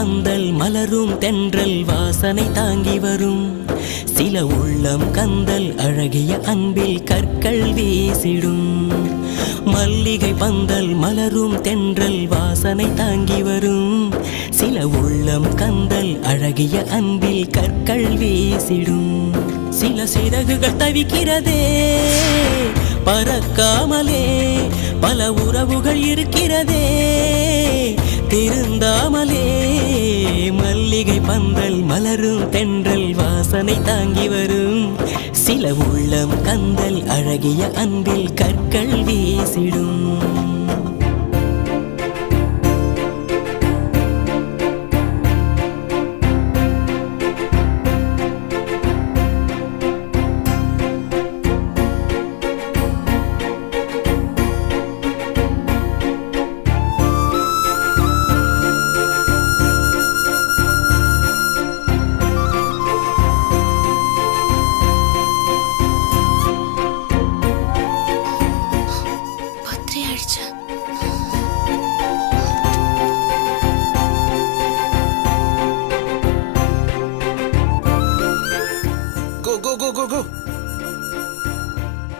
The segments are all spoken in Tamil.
பந்தல் மலரும் தென்றல் வாசனை தாங்கி வரும் சில உள்ளம் கந்தல் அழகிய அன்பில் கற்கள் வீசிடும் மல்லிகை பந்தல் மலரும் தென்றல் வாசனை தாங்கி வரும் சில உள்ளம் கந்தல் அழகிய அன்பில் கற்கள் வீசிடும் சில சிறகுகள் தவிக்கிறதே பறக்காமலே பல உறவுகள் இருக்கிறதே திருந்தாமலே மல்லிகை பந்தல் மலரும் தென்றல் வாசனை தாங்கி வரும் சில உள்ளம் கந்தல் அழகிய அன்பில் கற்கள் வீசிடும்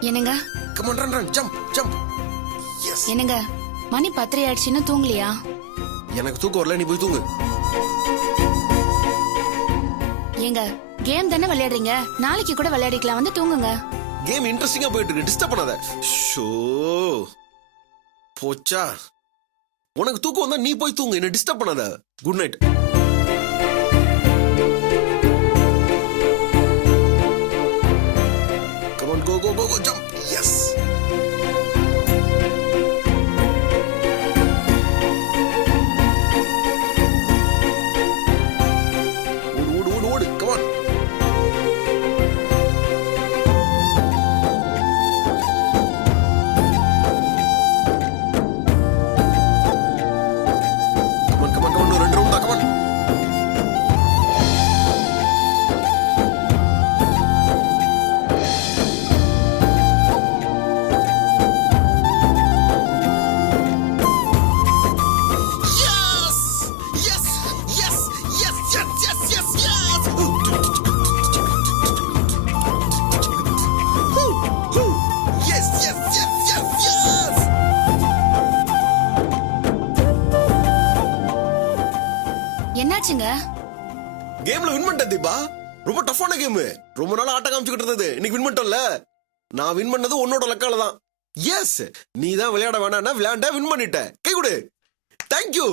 என்னங்க come on run run jump jump yes என்னங்க மணி 10 ஆயிடுச்சுன்னு தூங்கலையா? எனக்கு தூக்கம் வரல, நீ போய் தூங்கு. ஏங்க கேம் தானே விளையாடுறீங்க, நாளைக்கு கூட விளையாடிக்கலாம், வந்து தூங்குங்க. கேம் இன்ட்ரெஸ்டிங்கா போயிட்டு இருக்கு, டிஸ்டர்ப் பண்ணாத. ஷோ போச்சா, உனக்கு தூக்கம் வந்தா நீ போய் தூங்கு, என்ன டிஸ்டர்ப் பண்ணாத. Good night. Come on, go, go, go, go, jump. Yes. ஓடு, come on. Come on, ரெண்டு ரவுண்ட் தான், come on. என்னாச்சுங்க? கேம்ல வின் பண்ணிட்டேன் தீபா. ரொம்ப டஃப்பான கேம், ரொம்ப நாள் ஆட்ட காமிச்சுக்கிட்டு இருந்தது, இன்னைக்கு வின் பண்ணிட்டோம்ல. நான் வின் பண்ணது உன்னோட லக்கால தான். எஸ், நீ தான் விளையாட வேணாம்னா விளையாண்ட, வின் பண்ணிட்ட. கை கொடு. தேங்க்யூ.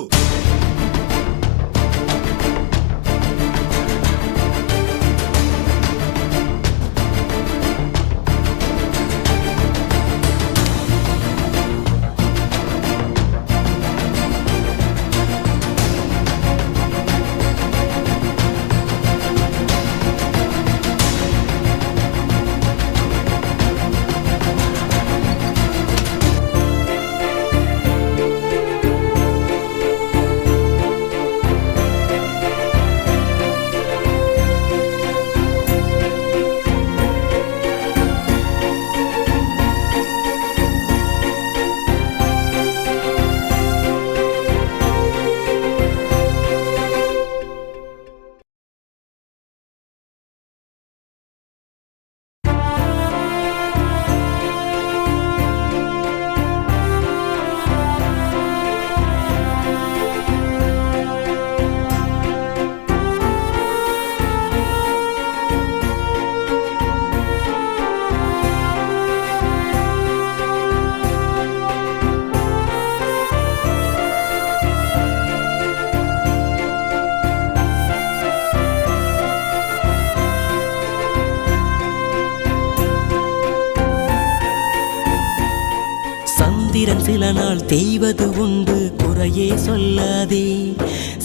சந்திரன் சில நாள் தேய்வது உண்டு, குறையே சொல்லாதே.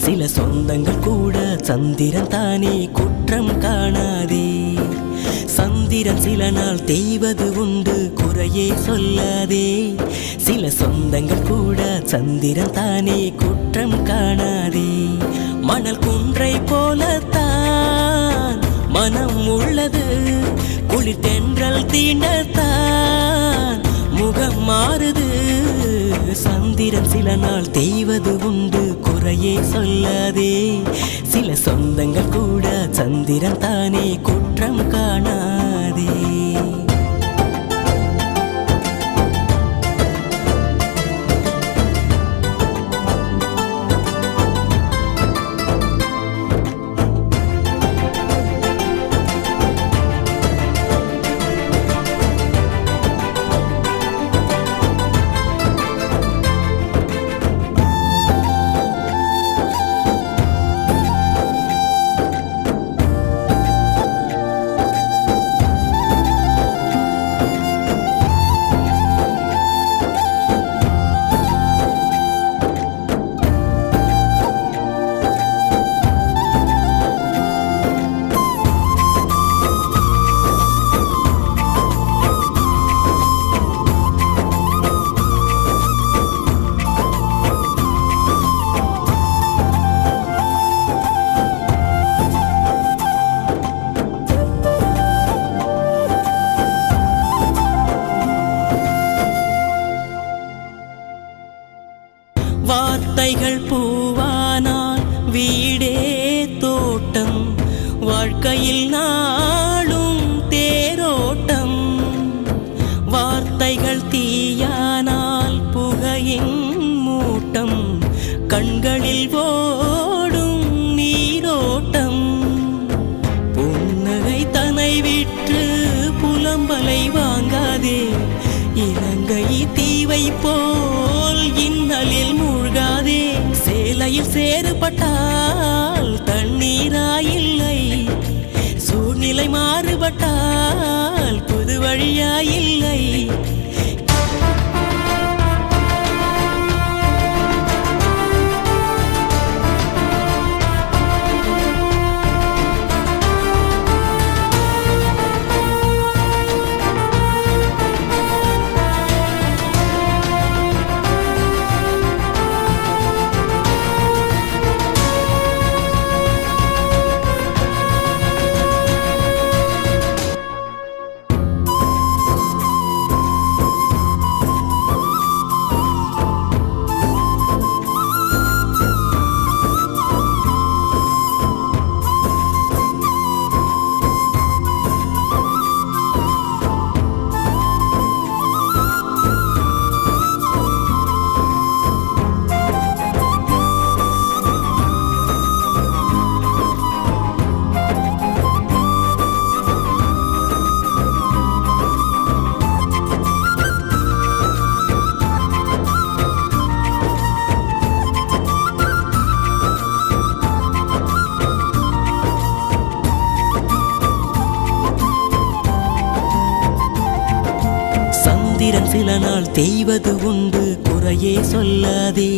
சில சொந்தங்கள் கூட சந்திரன் தானே, குற்றம் காணாதே. சந்திரன் சில நாள் தேய்வது உண்டு, குறையே சொல்லாதே. சில சொந்தங்கள் கூட சந்திரன் தானே, குற்றம் காணாதே. மணல் குன்றை போலத்தான் மனம் உள்ளது, குளிர் தென்றல் தீண்டத்தான் முகம் மாறுது. சந்திரன் சில நாள் தேய்வது உண்டு, குறையே சொல்லாதே. சொந்தங்கள் கூட சந்திரன் தானே குற்றம் காணாதே. வார்த்தைகள் பூவானால் வீடே தோட்டம், வாழ்க்கையில் நாளும் தேரோட்டம். வார்த்தைகள் தீயானால் புகையின் மூட்டம், கண்களில் ஓடும் நீரோட்டம். புன்னகை தனை விற்று புலம்பலை வாங்காதே, இலங்கை தீவை போல் இன்னலில் மூழ்காதே. சேலையில் சேறுபட்டால் தண்ணீராயில்லை, சூழ்நிலை மாறுபட்டால் புது வழியாயில்லை. சந்திரன் சில நாள் தேய்வது உண்டு, குறையே சொல்லாதே.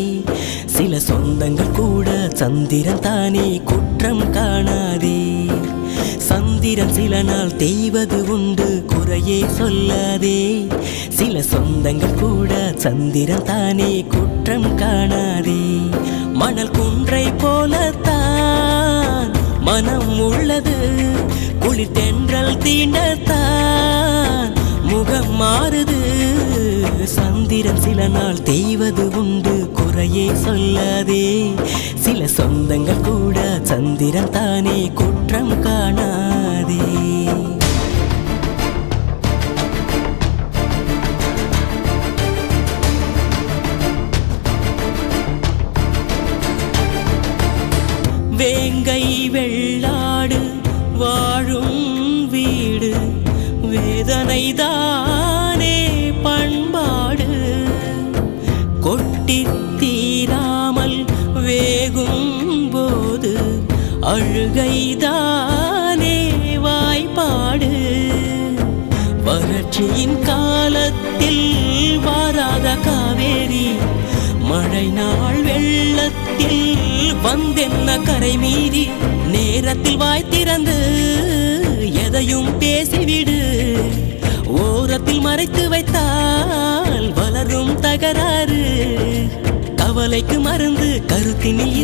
சில சொந்தங்கள் கூட சந்திரன் தானே குற்றம் காணாதே. சந்திரன் சில நாள் தேய்வது உண்டு, குறையே சொல்லாதே. சில சொந்தங்கள் கூட சந்திரன் தானே குற்றம் காணாதே. மணல் குன்றை போலத்தான் மனம் உள்ளது, குளிர் தென்றல் தீண்டத்தான் முகம் மாறுது. சந்திரன் சில நாள் தேய்வது உண்டு, குறையே சொல்லாதே. சில சொந்தங்கள் கூட சந்திரன் தானே குற்றம் காணாதே. வேங்கை வெள்ளாடு வாழும் வீடு, வேதனை தானே பண்பாடு. கொட்டி தீராமல் வேகும் போது அழுகைதானே வாய்ப்பாடு. வறட்சியின் காலத்தில் வாராத காவேரி, மழை நாள் வெள்ளத்தில் வந்தென்ன கரை மீறி. நேரத்தில் வாய் திறந்து எதையும் பேசிவிடு, ஓரத்தில் மறைத்து வைத்தால் வளரும் தகராறு. கவலைக்கு மருந்து கருத்தினில்